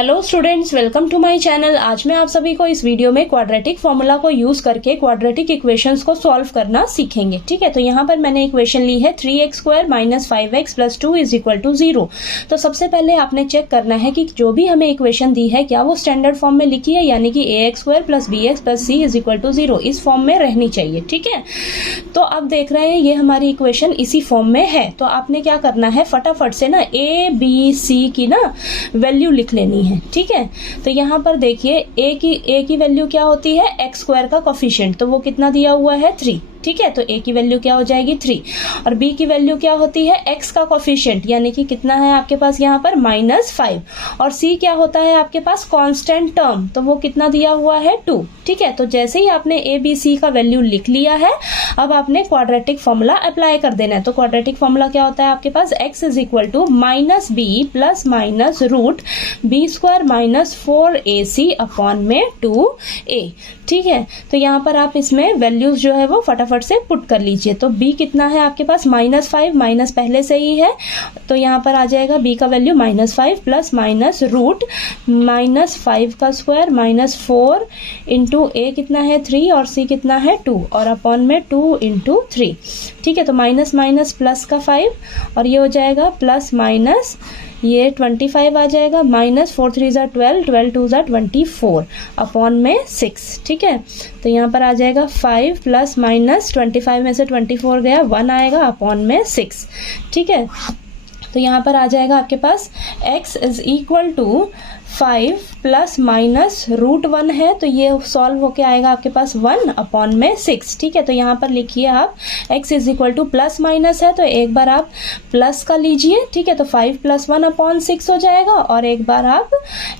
Hello students, welcome to my channel. आज मैं आप सभी को इस वीडियो में क्वाड्रेटिक फॉर्मूला को यूज करके क्वाड्रेटिक इक्वेशंस को सॉल्व करना सीखेंगे। ठीक है, तो यहाँ पर मैंने इक्वेशन ली है 3x square minus 5x plus 2 is equal to 0। तो सबसे पहले आपने चेक करना है कि जो भी हमें इक्वेशन दी है क्या वो स्टैंडर्ड फॉर्म में लिखी है, यानी कि ax square plus bx plus c is equal to 0 इस फॉर्म में रहनी चाहिए। ठीक है, तो अब देख रहे हैं ये हमारी इक्वेशन इसी फॉर्म में है। तो आपने क्या करना है, फटाफट से ना a b c की ना वैल्यू लिख लेनी है। ठीक है, तो यहाँ पर देखिए a की वैल्यू क्या होती है, एक्स स्क्वायर का कोफिशिएंट, तो वो कितना दिया हुआ है 3। ठीक है, तो a की वैल्यू क्या हो जाएगी 3 और b की वैल्यू क्या होती है x का कोफिशिएंट, यानी कि कितना है आपके पास यहाँ पर -5 और c क्या होता है आपके पास कांस्टेंट टर्म, तो वो कितना दिया हुआ है 2। ठीक है, तो जैसे ही आपने a b c का वैल्यू लिख लिया है, अब आपने क्वाड्रेटिक फॉर्मूला अप्लाई कर देना है। तो क्वाड्रेटिक फॉर्मूला क्या होता है आपके पास, x is equal to minus b plus minus root b square minus 4ac upon में 2a। ठीक है, तो यहाँ पर आप इसमें वैल्यूज जो है वो फटाफट से पुट कर लीजिए। तो b कितना है आपके पास -5, माइनस पहले से ही है, तो यहाँ पर आ जाएगा b का वैल्यू -5 प्लस माइनस रूट -5 का स्क्वायर -4 इंटू a कितना है 3 और c कितना है 2 और अपॉन में 2 इंटू 3। ठीक है, तो माइनस माइनस प्लस का 5 और ये हो जाएगा प्लस माइनस ये 25 आ जाएगा, -4 3 ज़ा 12, 12 2 ज़ा 24 अपॉन में 6। ठीक है, तो यहाँ पर आ जाएगा 5 प्लस माइनस 25 में से 24 गया 1 आएगा अपॉन में 6। ठीक है, तो यहाँ पर आ जाएगा आपके पास x is equal to 5 plus minus root 1 है, तो ये सॉल्व होके आएगा आपके पास 1 अपॉन में 6। ठीक है, तो यहाँ पर लिखिए आप x is equal two plus minus है, तो एक बार आप प्लस का लीजिए। ठीक है, तो 5 प्लस 1 अपॉन 6 हो जाएगा और एक बार आप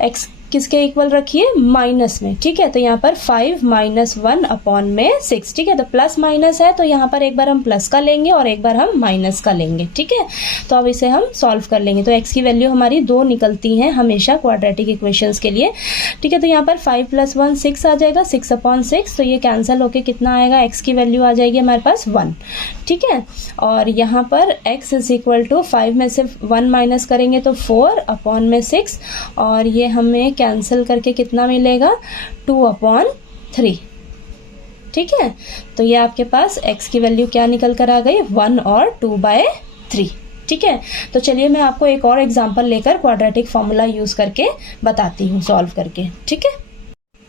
x किसके इक्वल रखिए, माइनस में। ठीक है, तो यहाँ पर 5 माइनस 1 अपॉन में 6। ठीक है, तो प्लस माइनस है, तो यहाँ पर एक बार हम प्लस का लेंगे और एक बार हम माइनस का लेंगे। ठीक है, तो अब इसे हम सॉल्व कर लेंगे। तो x की वैल्यू हमारी 2 निकलती हैं हमेशा क्वाड्रेटिक इक्वेशंस के लिए। ठीक है, तो यहाँ पर 5 प्लस 1 6 आ जाएगा, 6 अपॉन 6, तो ये कैंसिल होके कितना आएगा, x की वैल्यू आ जाएगी हमारे पास 1। ठीक है, और यहाँ पर x इज इक्वल टू 5 में से 1 माइनस करेंगे तो 4 अपॉन में 6 और ये हमें कैंसिल करके कितना मिलेगा 2 अपॉन 3। ठीक है, तो ये आपके पास x की वैल्यू क्या निकल कर आ गई, 1 और 2/3। ठीक है, तो चलिए मैं आपको एक और एग्जांपल लेकर क्वाड्रेटिक फॉर्मूला यूज करके बताती हूँ सॉल्व करके। ठीक है,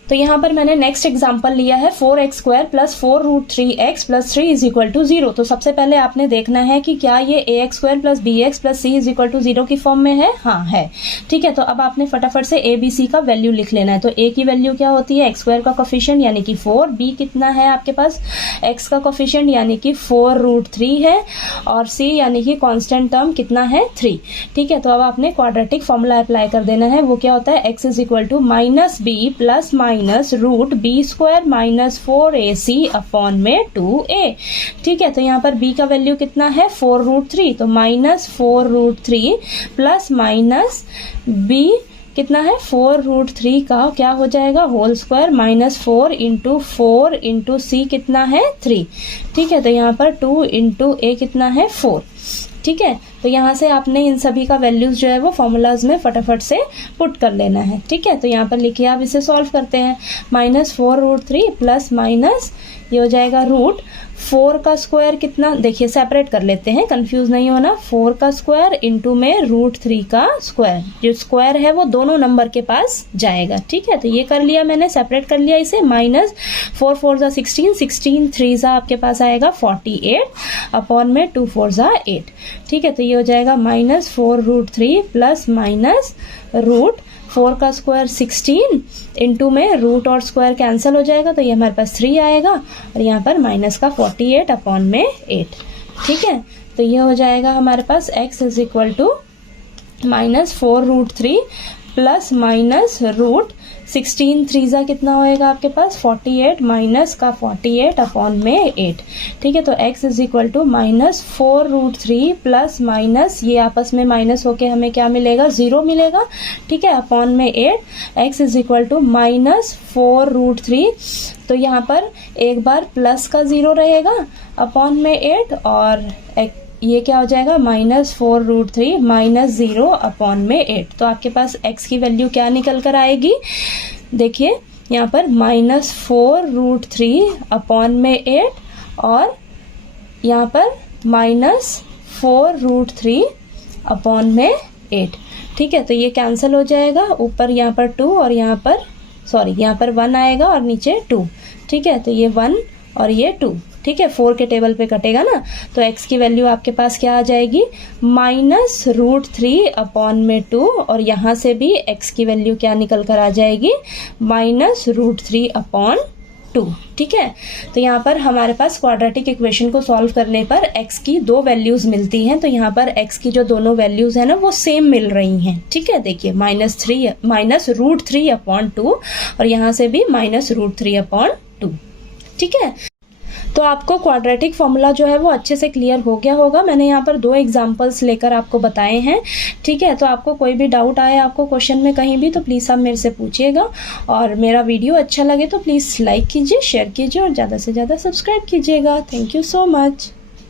तो यहाँ पर मैंने नेक्स्ट एग्जांपल लिया है 4x square plus 4 root 3x plus 3 is equal to 0। तो सबसे पहले आपने देखना है कि क्या ये ax square plus bx plus c is equal to 0 की फॉर्म में है। हाँ है। ठीक है, तो अब आपने फटाफट से a b c का वैल्यू लिख लेना है। तो a की वैल्यू क्या होती है, x स्क्वायर का कोफिशिएंट यानी कि 4, b कितना है आपके पास x का कोफिशिएंट यानी कि 4 रूट 3 है और c यानी कि कांस्टेंट टर्म कितना है 3। ठीक है, तो अब आपने क्वाड्रेटिक फॉर्मूला अप्लाई कर देना है। वो क्या होता है, x is equal to minus b plus minus root b square minus 4ac upon में 2a। ठीक है, तो यहाँ पर b का वैल्यू कितना है 4 रूट 3, तो minus 4 root 3 plus minus b कितना है 4 रूट 3 का क्या हो जाएगा whole square -4 into 4 into c कितना है 3। ठीक है, तो यहाँ पर 2 इंटू a कितना है 4। ठीक है, तो यहाँ से आपने इन सभी का वैल्यूज जो है वो फॉर्मूलाज में फटाफट से पुट कर लेना है। ठीक है, तो यहाँ पर लिखिए आप इसे सॉल्व करते हैं। -4 रूट 3 प्लस माइनस ये हो जाएगा रूट 4 का स्क्वायर कितना, देखिए सेपरेट कर लेते हैं, कंफ्यूज नहीं होना। 4 का स्क्वायर इंटू में रूट 3 का स्क्वायर, जो स्क्वायर है वो दोनों नंबर के पास जाएगा। ठीक है, तो ये कर लिया मैंने, सेपरेट कर लिया इसे। -4 4 ज़ा 16, 16 3 ज़ा आपके पास आएगा 48 अपॉन में 2 4 ज़ा 8। ठीक है, तो ये हो जाएगा -4 रूट 3 प्लस माइनस रूट 4 का स्क्वायर 16 इंटू में रूट और स्क्वायर कैंसिल हो जाएगा, तो ये हमारे पास 3 आएगा और यहाँ पर माइनस का 48 अपॉन में 8। ठीक है, तो ये हो जाएगा हमारे पास x is equal to -4 root 3 plus minus root 16 3 ज़ा कितना होएगा आपके पास 48 माइनस का 48 अपॉन में 8। ठीक है, तो x is equal to -4 root 3 plus minus ये आपस में माइनस होके हमें क्या मिलेगा 0 मिलेगा। ठीक है, अपॉन में 8, x is equal to -4 root 3, तो यहाँ पर एक बार प्लस का 0 रहेगा अपॉन में 8 और ये क्या हो जाएगा, -4√3 -0 अपॉन में 8। तो आपके पास x की वैल्यू क्या निकल कर आएगी, देखिए यहाँ पर -4√3 अपॉन में 8 और यहाँ पर -4√3 अपॉन में 8। ठीक है, तो ये कैंसिल हो जाएगा, ऊपर यहाँ पर 2 और यहाँ पर यहाँ पर 1 आएगा और नीचे 2। ठीक है, तो ये 1 और ये 2। ठीक है, 4 के टेबल पे कटेगा ना, तो x की वैल्यू आपके पास क्या आ जाएगी, -√3 अपॉन में 2 और यहाँ से भी x की वैल्यू क्या निकल कर आ जाएगी, -√3 अपॉन 2। ठीक है, तो यहाँ पर हमारे पास क्वाड्रेटिक इक्वेशन को सॉल्व करने पर x की 2 वैल्यूज मिलती हैं। तो यहाँ पर x की जो दोनों वैल्यूज है ना वो सेम मिल रही हैं। ठीक है, देखिए -√3 अपॉन 2 और यहाँ से भी -√3 अपॉन 2। ठीक है, तो आपको क्वाड्रेटिक फॉर्मूला जो है वो अच्छे से क्लियर हो गया होगा। मैंने यहाँ पर 2 एग्जांपल्स लेकर आपको बताए हैं। ठीक है, तो आपको कोई भी डाउट आए आपको क्वेश्चन में कहीं भी, तो प्लीज़ आप मेरे से पूछिएगा। और मेरा वीडियो अच्छा लगे तो प्लीज़ लाइक कीजिए, शेयर कीजिए और ज़्यादा से ज़्यादा सब्सक्राइब कीजिएगा। Thank you so much.